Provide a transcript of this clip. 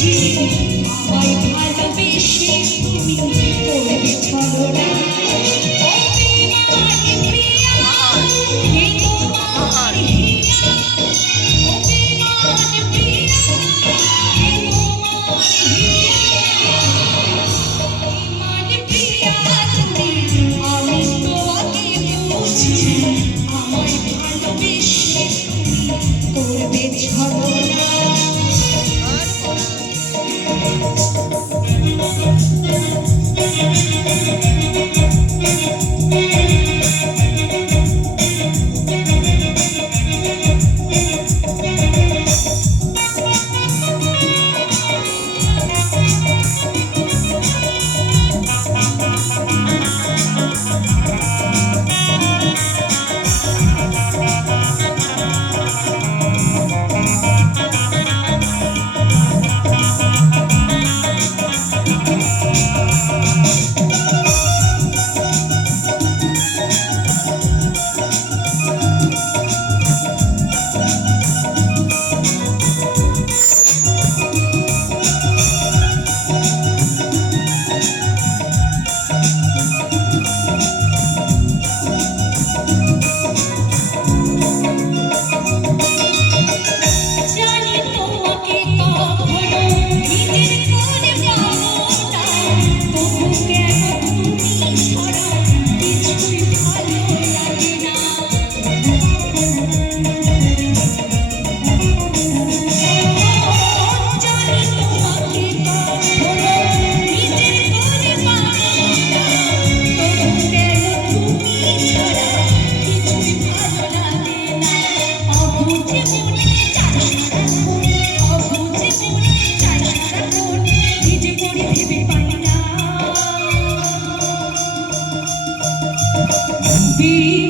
cheek, you pipe. see